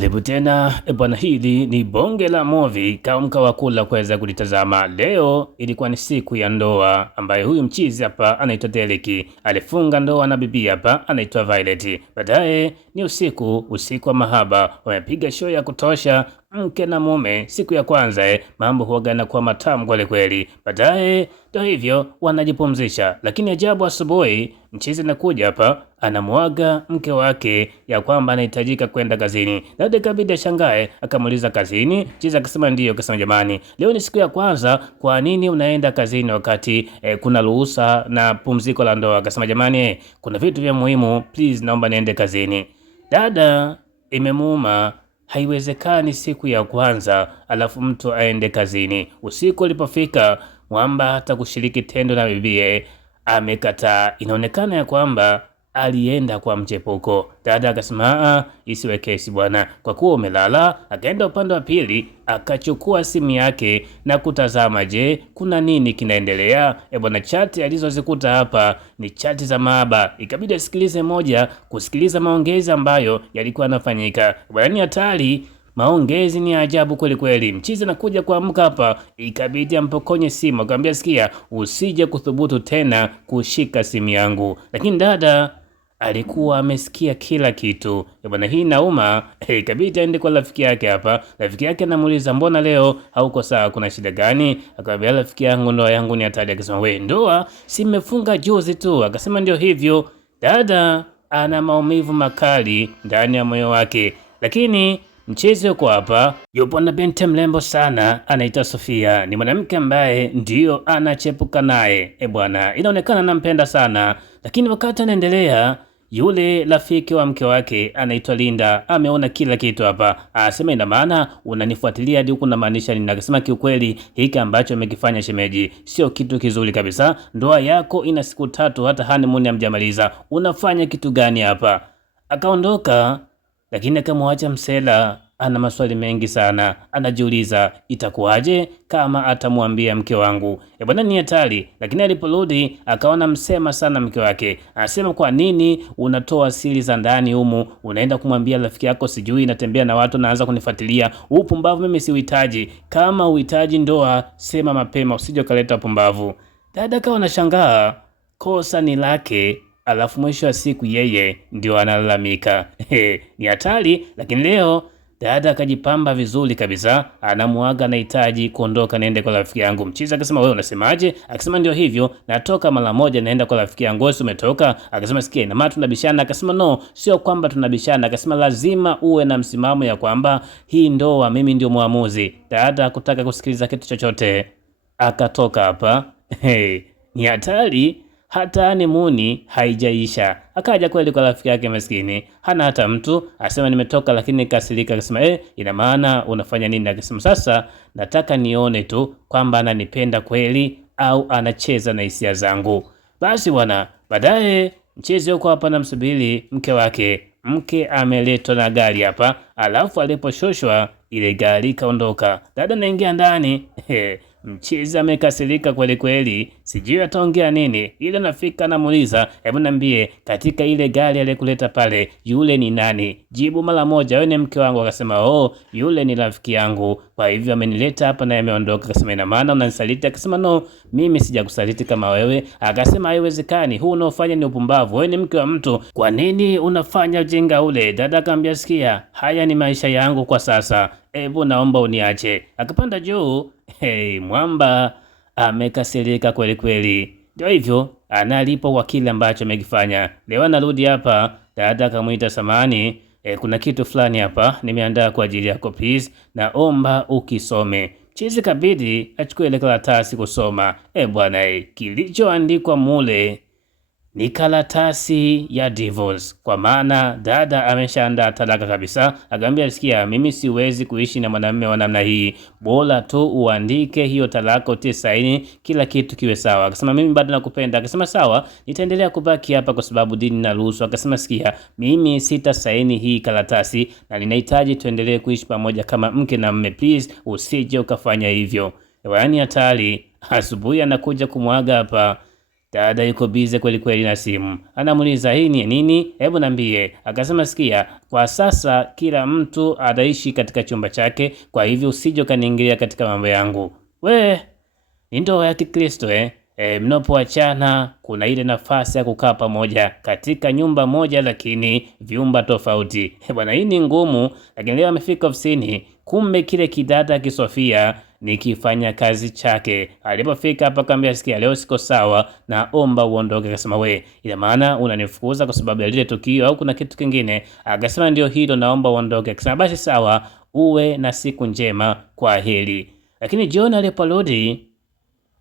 Karibu tena bwana, hili ni bonge la movie kama wa kula kuweza kulitazama. Leo ilikuwa ni siku ya ndoa ambaye huyu mchizi hapa anaitwa Derek alifunga ndoa na bibi hapa anaitwa Violet. Baadaye ni usiku wa mahaba, wamepiga show ya kutosha mke na mume. Siku ya kwanza mambo huaga na kuwa matamu kweli kweli. Baadaye ndio hivyo wanajipumzisha, lakini ajabu, asubuhi mchizi anakuja hapa anamwaga mke wake ya kwamba anahitajika kwenda kazini. Dada ikabidi ashangae, akamuuliza kazini? Mchizi akasema ndio. Akasema jamani, leo ni siku ya kwanza, kwa nini unaenda kazini wakati kuna ruhusa na pumziko la ndoa? Akasema jamani, kuna vitu vya muhimu, please naomba niende kazini. Dada imemuuma, haiwezekani siku ya kwanza alafu mtu aende kazini. Usiku ulipofika, mwamba hata kushiriki tendo na bibie amekataa. Inaonekana ya kwamba alienda kwa mchepuko. Dada akasema isiwe kesi bwana, kwa kuwa umelala. Akaenda upande wa pili akachukua simu yake na kutazama, je, kuna nini kinaendelea? Bwana, chati alizozikuta hapa ni chati za mahaba. Ikabidi asikilize moja, kusikiliza maongezi ambayo yalikuwa yanafanyika. Bwana, ni hatari. Maongezi ni ajabu kweli kweli. Mchizi anakuja kuamka hapa, ikabidi ampokonye simu, akamwambia sikia, usije kuthubutu tena kushika simu yangu. Lakini dada alikuwa amesikia kila kitu. Bwana, hii nauma. Ikabidi aende kwa rafiki yake hapa. Rafiki yake anamuuliza, mbona leo hauko sawa, kuna shida gani? Akamwambia, rafiki yangu, ndoa yangu ni hatari. Akasema, we, ndoa si nimefunga juzi tu. Akasema, ndio hivyo. Dada ana maumivu makali ndani ya moyo wake, lakini mchezi yuko hapa, yupo na binti mrembo sana anaitwa Sofia. Ni mwanamke ambaye ndio anachepuka naye. Bwana, inaonekana nampenda sana, lakini wakati anaendelea, yule rafiki wa mke wake anaitwa Linda ameona kila kitu hapa. Asema, ina maana unanifuatilia hadi huku, namaanisha nini? Akasema, kiukweli hiki ambacho amekifanya shemeji sio kitu kizuri kabisa. Ndoa yako ina siku 3, hata honeymoon hamjamaliza. Unafanya kitu gani hapa? Akaondoka. Lakini akamwacha msela ana maswali mengi sana, anajiuliza itakuwaje kama atamwambia mke wangu. Bwana, ni hatari. Lakini aliporudi akaona msema sana mke wake. Anasema, kwa nini unatoa siri za ndani humu, unaenda kumwambia rafiki yako sijui natembea na watu, naanza kunifuatilia? Upumbavu mimi siuhitaji. Kama uhitaji ndoa sema mapema, usije kaleta upumbavu. Dada kawa anashangaa, kosa ni lake, alafu mwisho wa siku yeye ndio analalamika. Ni hatari. Lakini leo dada akajipamba vizuri kabisa, anamuaga anahitaji kuondoka, naende kwa rafiki yangu. Mchizi akasema, wewe unasemaje? Akasema, ndio hivyo, natoka mara moja, naenda kwa rafiki yangu. Wewe umetoka? Akasema, sikia, ina maana tunabishana? Akasema, no, sio kwamba tunabishana. Akasema, lazima uwe na msimamo ya kwamba hii ndoa mimi ndio muamuzi. Dada hakutaka kusikiliza kitu chochote, akatoka hapa. Ni hatari. Hata honeymoon haijaisha. Akaja kweli kwa rafiki yake maskini, hana hata mtu. Asema, nimetoka lakini kasirika. Akasema, ina maana unafanya nini? Akasema, sasa nataka nione tu kwamba ananipenda kweli au anacheza na hisia zangu. Basi bwana, baadaye mchezi yuko hapa namsubiri mke wake. Mke ameletwa na gari hapa, alafu aliposhoshwa ile gari kaondoka. Dada naingia ndani. Mchizi amekasirika kweli kweli, sijui ataongea nini. Ile nafika namuuliza, hebu niambie, katika ile gari aliyekuleta pale, yule ni nani? Jibu mara moja, wewe ni mke wangu. Akasema, yule ni rafiki yangu, kwa hivyo amenileta hapa na ameondoka. Akasema, ina maana unanisaliti? Akasema, no, mimi sijakusaliti kama wewe. Akasema, haiwezekani, huu unaofanya ni upumbavu, wewe ni mke wa mtu, kwa nini unafanya ujinga ule? Dada akamwambia, sikia, haya ni maisha yangu kwa sasa, hebu naomba uniache. Akapanda juu. Mwamba amekasirika kweli kweli. Ndio hivyo, analipo kwa kile ambacho amekifanya. Leo anarudi hapa, dada akamuita, samani, kuna kitu fulani hapa nimeandaa kwa ajili yako, please naomba ukisome. Chizi kabidi achukue ile karatasi kusoma. Bwana, kilichoandikwa mule ni karatasi ya divorce, kwa maana dada ameshaandaa talaka kabisa. Akamwambia, sikia, mimi siwezi kuishi na mwanamume wa namna hii, bora tu uandike hiyo talaka, utie saini, kila kitu kiwe sawa. Akasema, mimi bado nakupenda. Akasema, sawa, nitaendelea kubaki hapa kwa sababu dini inaruhusu. Akasema, sikia, mimi sita saini hii karatasi na ninahitaji tuendelee kuishi pamoja kama mke na mume, please usije ukafanya hivyo. Yaani hatari. Asubuhi anakuja kumwaga hapa Dada yuko bize kweli kweli na simu. Anamuuliza hii ni nini? Hebu niambie. Akasema sikia, kwa sasa kila mtu anaishi katika chumba chake, kwa hivyo usije kaniingilia katika mambo yangu. We, ni ndoa ya Kikristo mnapoachana kuna ile nafasi ya kukaa pamoja katika nyumba moja lakini vyumba tofauti. Bwana, hii ni ngumu, lakini leo amefika ofisini, kumbe kile kidada Kisofia ni kifanya kazi chake. Alipofika hapa akamwambia sikia, leo siko sawa, naomba uondoke. Akasema we, ina maana unanifukuza kwa sababu ya lile tukio au kuna kitu kingine? Akasema ndio hilo, naomba uondoke. Akasema basi sawa, uwe na siku njema, kwa heri. Lakini John aliporudi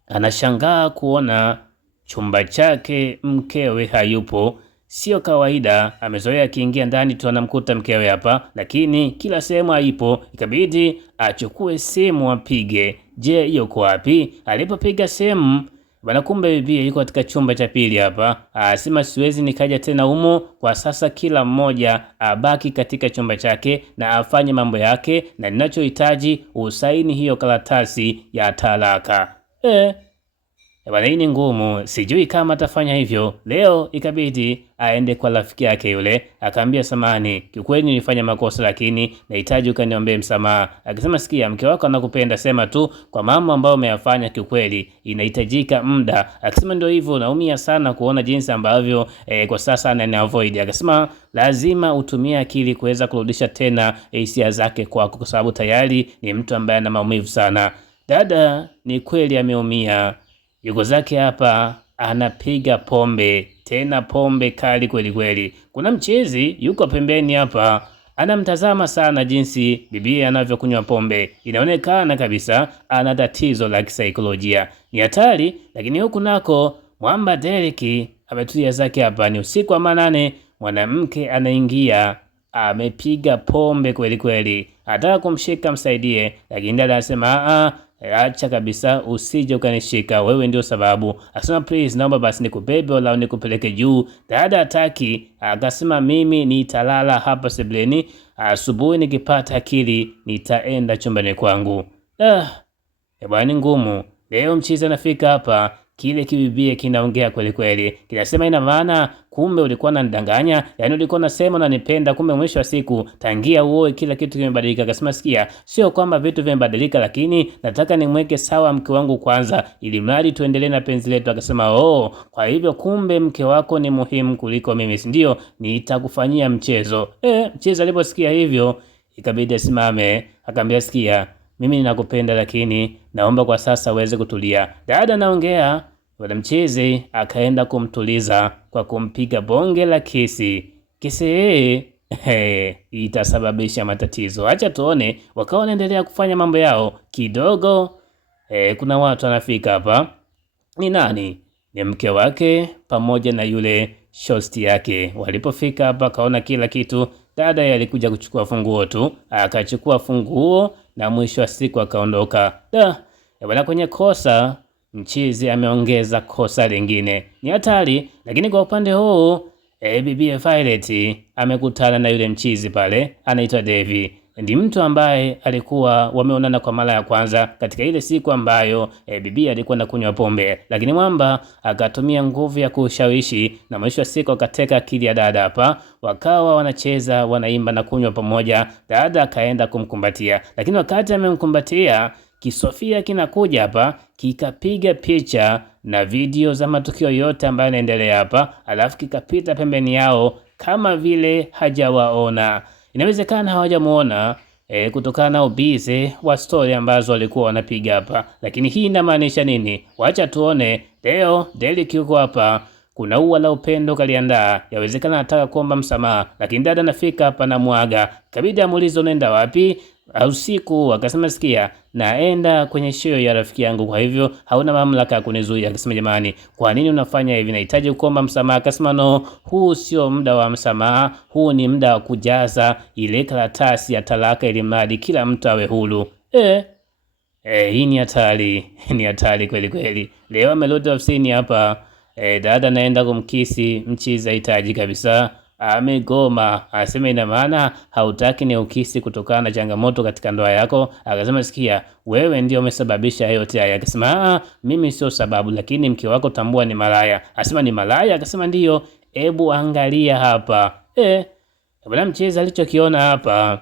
anashangaa kuona chumba chake mkewe hayupo. Sio kawaida, amezoea akiingia ndani tu anamkuta mkewe hapa, lakini kila sehemu haipo. Ikabidi achukue simu apige. Je, yuko wapi? Alipopiga simu bana, kumbe bibi yuko katika chumba cha pili hapa. Asema siwezi nikaja tena humo kwa sasa, kila mmoja abaki katika chumba chake na afanye mambo yake, na ninachohitaji usaini hiyo karatasi ya talaka. Bwana, hii ni ngumu, sijui kama atafanya hivyo leo. Ikabidi aende kwa rafiki yake yule, akamwambia samani, kiukweli nilifanya makosa, lakini nahitaji ukaniombee msamaha. Akisema sikia, mke wako anakupenda, sema tu kwa mambo ambayo umeyafanya, kiukweli inahitajika muda. Akisema ndio hivyo, naumia sana kuona jinsi ambavyo kwa sasa ananiavoid. Akasema lazima utumie akili kuweza kurudisha tena hisia zake kwako, kwa sababu tayari ni mtu ambaye ana maumivu sana. Dada ni kweli ameumia. Yuko zake hapa anapiga pombe, tena pombe kali kweli kweli. Kuna mchezi yuko pembeni hapa anamtazama sana jinsi bibi anavyokunywa pombe. Inaonekana kabisa ana tatizo la kisaikolojia, ni hatari. Lakini huku nako mwamba Derek ametulia zake hapa. Ni usiku wa manane, mwanamke anaingia amepiga pombe kweli kweli, anataka kumshika msaidie, lakini dada anasema acha kabisa, usije ukanishika, wewe ndio sababu. Akasema please, naomba basi nikubebe wala nikupeleke juu. Dada hataki, akasema mimi nitalala hapa sebuleni, asubuhi nikipata akili nitaenda chumbani kwangu. Bwana, ngumu leo. Mchizi anafika hapa, kile kibibie kinaongea kweli kweli, kinasema ina maana kumbe ulikuwa unanidanganya, yani ulikuwa unasema unanipenda, kumbe mwisho wa siku tangia uoe kila kitu kimebadilika. Akasema sikia, sio kwamba vitu vimebadilika, lakini nataka nimweke sawa mke wangu kwanza, ili mradi tuendelee na penzi letu. Akasema kwa hivyo kumbe mke wako ni muhimu kuliko mimi, si ndio? Nitakufanyia mchezo. Mchezo. Aliposikia hivyo ikabidi asimame, akamwambia sikia, mimi ninakupenda, lakini naomba kwa sasa uweze kutulia. Dada naongea, wala mchezi akaenda kumtuliza kwa kumpiga bonge la kisi. Kisi itasababisha matatizo. Acha tuone. Wakawa wanaendelea kufanya mambo yao kidogo. Kuna watu wanafika hapa. Ni nani? Ni mke wake pamoja na yule shosti yake. Walipofika hapa kaona kila kitu. Dada alikuja kuchukua funguo tu, akachukua funguo na mwisho wa siku akaondoka. Bwana, kwenye kosa mchizi ameongeza kosa lingine, ni hatari. Lakini kwa upande huu bibi Violet amekutana na yule mchizi pale, anaitwa Devi. Ndi mtu ambaye alikuwa wameonana kwa mara ya kwanza katika ile siku ambayo bibi alikuwa anakunywa pombe, lakini mwamba akatumia nguvu ya kushawishi na mwisho wa siku akateka akili ya dada hapa. Wakawa wanacheza, wanaimba na kunywa pamoja. Dada akaenda kumkumbatia, lakini wakati amemkumbatia Kisofia kinakuja hapa kikapiga picha na video za matukio yote ambayo yanaendelea hapa, alafu kikapita pembeni yao kama vile hajawaona. Inawezekana hawajamuona kutokana na ubize wa story ambazo walikuwa wanapiga hapa, lakini hii inamaanisha nini? Wacha tuone. Leo Derek yuko hapa, kuna ua la upendo kaliandaa, yawezekana anataka kuomba msamaha, lakini dada nafika hapa na mwaga. Kabidi amuulize unaenda wapi usiku? Akasema sikia, naenda kwenye show ya rafiki yangu, kwa hivyo hauna mamlaka ya kunizuia. Akasema jamani, kwa nini unafanya hivi? Nahitaji kuomba msamaha. Akasema no, huu sio muda wa msamaha, huu ni muda wa kujaza ile karatasi ya talaka, ili mradi kila mtu awe huru. Hii ni hatari, ni hatari kweli kweli. Leo amerudi ofisini hapa, dada naenda kumkisi mchizi, hitaji kabisa amegoma. Anasema ina maana hautaki ni ukisi kutokana na changamoto katika ndoa yako. Akasema sikia, wewe ndio umesababisha yote haya. Akasema mimi sio sababu, lakini mke wako tambua ni malaya. Akasema ni malaya? Akasema ndio. Ebu angalia hapa. Bwana mcheza alichokiona hapa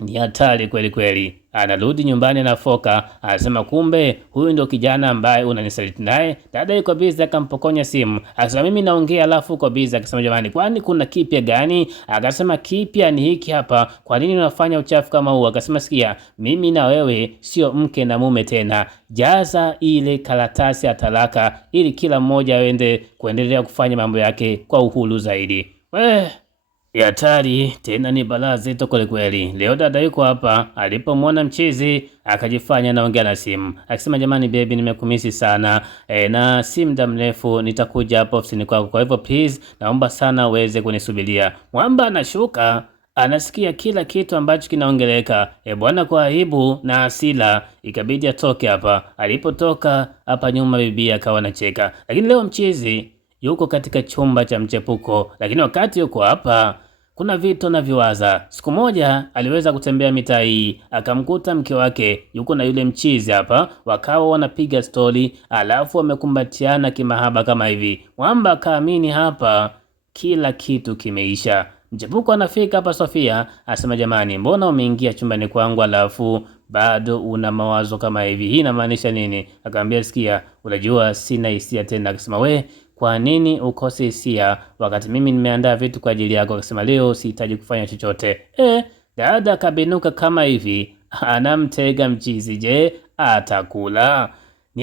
ni hatari kweli kweli. Anarudi nyumbani na foka, anasema kumbe huyu ndio kijana ambaye unanisaliti naye. Dada yuko busy, akampokonya simu. Akasema mimi naongea alafu uko busy. Akasema jamani, kwani kuna kipya gani? Akasema kipya ni hiki hapa. Kwa nini unafanya uchafu kama huu? Akasema sikia, mimi na wewe sio mke na mume tena. Jaza ile karatasi ya talaka ili kila mmoja aende kuendelea kufanya mambo yake kwa uhuru zaidi. Hatari tena ni balaa zito kweli kweli. Leo dada yuko hapa, alipomwona mchizi akajifanya naongea na simu, akisema jamani baby, nimekumisi sana na si muda mrefu nitakuja hapo ofisini kwako, kwa hivyo please naomba sana uweze kunisubiria. Mwamba anashuka, anasikia kila kitu ambacho kinaongeleka. Bwana, kwa aibu na hasira ikabidi atoke hapa. Alipotoka hapa nyuma, bibi akawa anacheka, lakini leo mchizi yuko katika chumba cha mchepuko, lakini wakati yuko hapa kuna vitu na viwaza. Siku moja aliweza kutembea mitaa hii, akamkuta mke wake yuko na yule mchizi hapa, wakawa wanapiga stori, alafu wamekumbatiana kimahaba kama hivi. Mwamba akaamini hapa kila kitu kimeisha. Mchepuko anafika hapa Sofia, asema jamani, mbona umeingia chumbani kwangu alafu bado una mawazo kama hivi? Hii inamaanisha nini? Akamwambia sikia, unajua sina hisia tena. Akasema we, kwa nini ukose hisia wakati mimi nimeandaa vitu kwa ajili yako? Akasema leo sihitaji kufanya chochote. Dada kabinuka kama hivi, anamtega mchizi. Je, atakula? Ni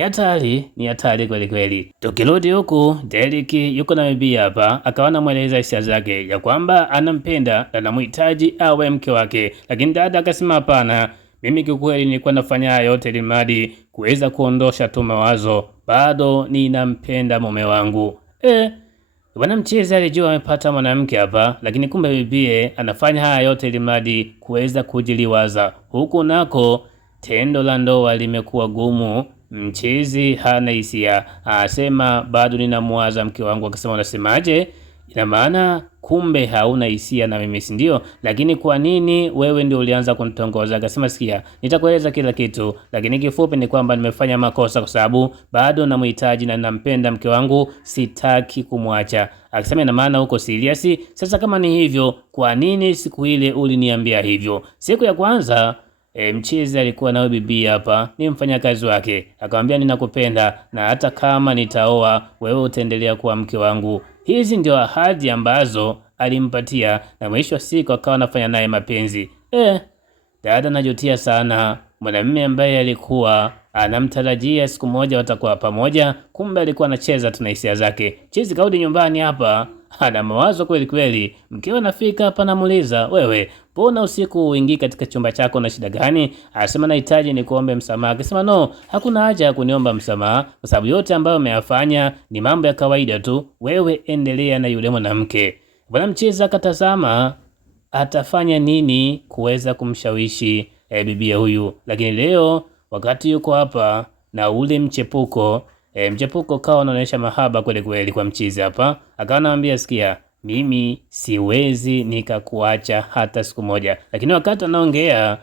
hatari kweli kweli. Tukirudi huku, Derek yuko na bibi hapa, akawa anamweleza hisia zake ya kwamba anampenda na anamhitaji awe mke wake, lakini dada akasema hapana, mimi kiukweli nilikuwa nafanya yote ili mradi kuweza kuondosha tu mawazo, bado ninampenda mume wangu. Bwana mcheza alijua amepata mwanamke hapa, lakini kumbe bibie anafanya haya yote ili mradi kuweza kujiliwaza. Huku nako tendo la ndoa limekuwa gumu. Mchezi hana hisia, asema bado ninamwaza mke wangu. Akasema unasemaje? Ina maana kumbe hauna hisia na mimi, si ndio? Lakini kwa nini wewe ndio ulianza kunitongoza? Akasema sikia, nitakueleza kila kitu, lakini kifupi ni kwamba nimefanya makosa kwa sababu bado namhitaji na ninampenda mke wangu, sitaki kumwacha. Akasema ina maana uko serious? Sasa kama ni hivyo, kwa nini siku ile uliniambia hivyo? Siku ya kwanza mchizi alikuwa na bibi hapa, ni mfanyakazi wake, akamwambia ninakupenda na hata kama nitaoa wewe utaendelea kuwa mke wangu. Hizi ndio ahadi ambazo alimpatia na mwisho wa siku akawa anafanya naye mapenzi. Dada anajutia sana. Mwanamume ambaye alikuwa anamtarajia siku moja watakuwa pamoja, kumbe alikuwa anacheza tu na hisia zake. Chizi kaudi nyumbani hapa, ana mawazo kweli kweli. Mkiwa nafika hapa namuuliza, wewe mbona usiku uingii katika chumba chako na shida gani? Anasema nahitaji nikuombe msamaha. Akasema no, hakuna haja ya kuniomba msamaha kwa sababu yote ambayo umeyafanya ni mambo ya kawaida tu. Wewe endelea na yule mwanamke. Bwana mchizi akatazama atafanya nini kuweza kumshawishi bibia huyu, lakini leo wakati yuko hapa na ule mchepuko mchepuko kawa anaonyesha mahaba kweli kweli kwa mchizi hapa, akawa anamwambia sikia, mimi siwezi nikakuacha hata siku moja. Lakini wakati anaongea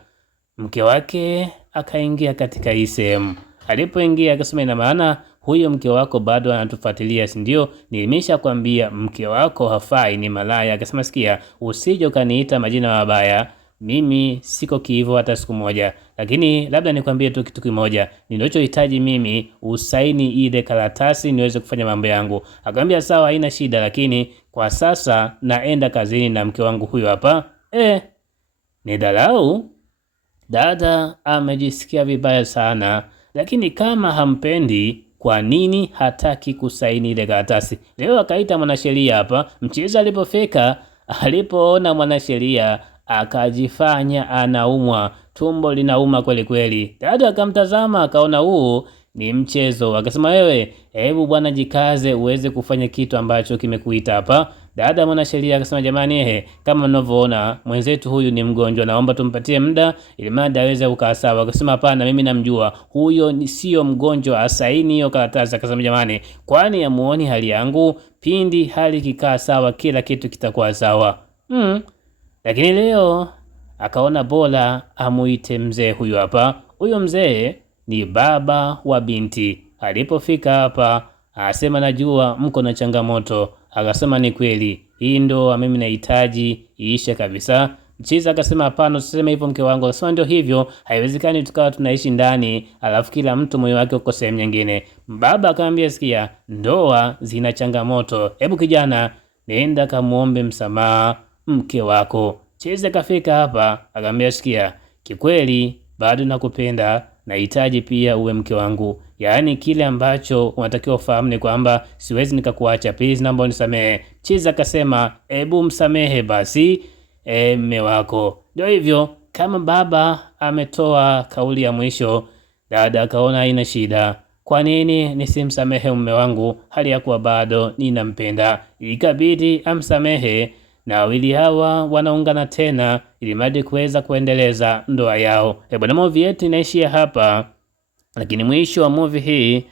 mke wake akaingia katika hii sehemu. Alipoingia akasema ina maana huyo mke wako bado anatufuatilia, si ndio? Nimeshakwambia mke wako hafai, ni malaya. Akasema sikia, usije ukaniita majina mabaya, mimi siko kiivo hata siku moja, lakini labda nikwambie tu kitu kimoja, ninachohitaji mimi usaini ile karatasi niweze kufanya mambo yangu. Akamwambia sawa, haina shida, lakini kwa sasa naenda kazini na mke wangu huyo hapa. Ni dharau. Dada amejisikia vibaya sana, lakini kama hampendi, kwa nini hataki kusaini ile karatasi? Leo akaita mwanasheria hapa. Mchezo alipofika, alipoona mwanasheria akajifanya anaumwa, tumbo linauma kweli kweli. Dada akamtazama akaona huu ni mchezo, akasema wewe, hebu bwana jikaze uweze kufanya kitu ambacho kimekuita hapa. Dada mwanasheria akasema, jamani, kama mnavyoona mwenzetu huyu ni mgonjwa, naomba tumpatie muda ili mada aweze kukaa sawa. Akasema, hapana, mimi namjua huyo ni sio mgonjwa, asaini hiyo karatasi. Akasema, jamani, kwani amuoni hali yangu? Pindi hali kikaa sawa, kila kitu kitakuwa sawa. Lakini leo akaona bora amuite mzee huyu hapa. Huyo mzee ni baba wa binti. Alipofika hapa asema, najua mko na changamoto. Akasema, ni kweli, hii ndoa mimi nahitaji iishe kabisa. Mchizi akasema, hapana, usiseme hivyo mke wangu. Akasema, ndio hivyo, haiwezekani tukawa tunaishi ndani alafu kila mtu moyo wake uko sehemu nyingine. Baba akamwambia, sikia, ndoa zina changamoto, hebu kijana, nenda kamuombe msamaha mke wako. Chizi akafika hapa akamwambia, sikia, kikweli bado nakupenda, nahitaji pia uwe mke wangu. Yaani kile ambacho unatakiwa ufahamu ni kwamba siwezi nikakuacha, please naomba unisamehe. Chizi akasema, hebu msamehe basi mme wako. Ndio hivyo, kama baba ametoa kauli ya mwisho, dada akaona haina shida. Kwa nini nisimsamehe mume wangu hali ya kuwa bado ninampenda? Ikabidi amsamehe na wawili hawa wanaungana tena ili mradi kuweza kuendeleza ndoa yao. Bwana, movie yetu inaishia hapa, lakini mwisho wa movie hii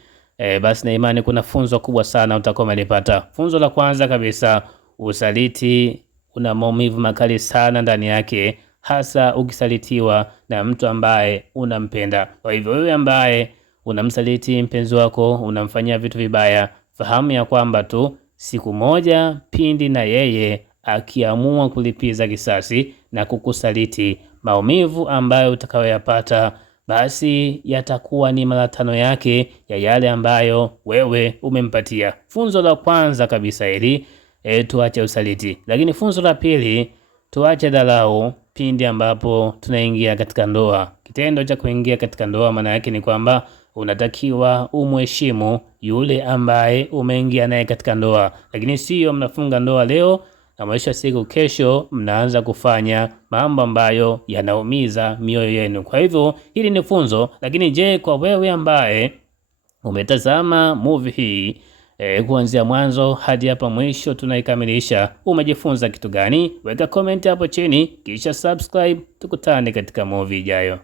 basi na imani kuna funzo kubwa sana utakuwa umelipata. Funzo la kwanza kabisa, usaliti una maumivu makali sana ndani yake, hasa ukisalitiwa na mtu ambaye unampenda. Kwa hivyo wewe ambaye unamsaliti mpenzi wako, unamfanyia vitu vibaya, fahamu ya kwamba tu siku moja pindi na yeye akiamua kulipiza kisasi na kukusaliti, maumivu ambayo utakayoyapata basi yatakuwa ni mara 5 yake ya yale ambayo wewe umempatia. Funzo la kwanza kabisa hili, tuache usaliti. Lakini funzo la pili, tuache dharau pindi ambapo tunaingia katika ndoa. Kitendo cha kuingia katika ndoa maana yake ni kwamba unatakiwa umheshimu yule ambaye umeingia naye katika ndoa, lakini sio mnafunga ndoa leo na mwisho siku kesho mnaanza kufanya mambo ambayo yanaumiza mioyo yenu. Kwa hivyo hili ni funzo. Lakini je, kwa wewe ambaye umetazama movie hii kuanzia mwanzo hadi hapa mwisho tunaikamilisha, umejifunza kitu gani? Weka comment hapo chini kisha subscribe. Tukutane katika movie ijayo.